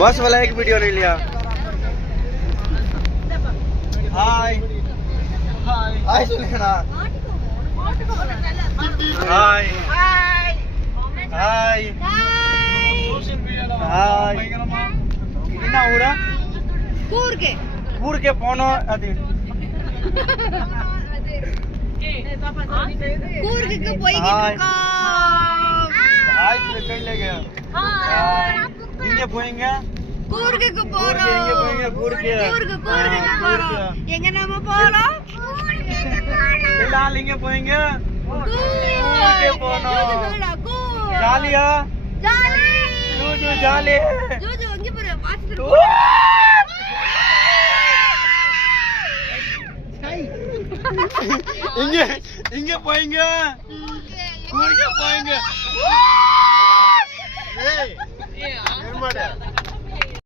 बस वाला एक वीडियो ले लिया। हाय हाय सुनना हाय हाय हाय என்ன ஊரா கூர்க்கே போனோம் அது கூர்க்கு போயிட்டு இருக்கோம் हाय कहीं ले गया हाय இங்க போறீங்க கூர்க்கு போறோம் எங்க போறீங்க கூர்க்கு போறோம் எங்க நாம போறோம் எல்லாரும் எங்க போறீங்க கூர்க்கு போறோம் ஜாலியா ஜாலி ஜூஜு ஜாலி ஜூஜு எங்க போற வாட்ச் இங்க இங்க போறீங்க கூர்க்கு போறீங்க ஏய் ஏமாடா